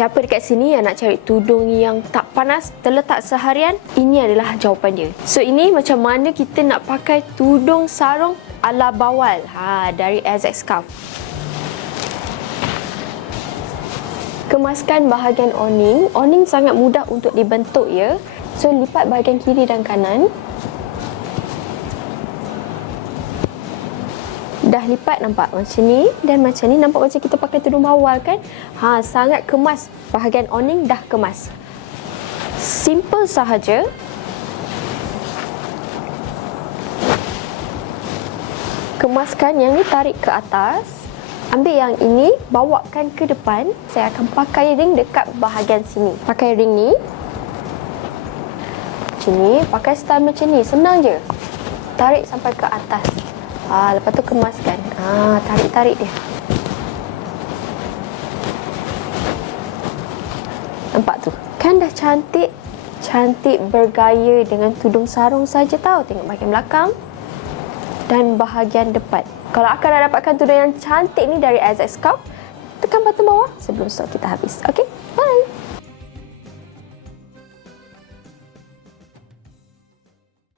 Siapa dekat sini yang nak cari tudung yang tak panas, terletak seharian? Ini adalah jawapan dia. So ini macam mana kita nak pakai tudung sarung ala bawal dari AZEK Scarf. Kemaskan bahagian awning. Awning sangat mudah untuk dibentuk ya. So lipat bahagian kiri dan kanan. Dah lipat nampak macam ni dan macam ni, nampak macam kita pakai tudung bawal kan? Sangat kemas. Bahagian awning dah kemas. Simple sahaja. Kemaskan yang ni, tarik ke atas. Ambil yang ini, bawakan ke depan. Saya akan pakai ring dekat bahagian sini. Pakai ring ni. Macam ni, pakai style macam ni. Senang je. Tarik sampai ke atas. Lepas tu kemaskan. Tarik-tarik dia. Nampak tu? Kan dah cantik. Cantik bergaya dengan tudung sarung saja tau. Tengok bahagian belakang dan bahagian depan. Kalau akan nak dapatkan tudung yang cantik ni dari AZEK Scarf, tekan button bawah sebelum stok kita habis. Okay, bye!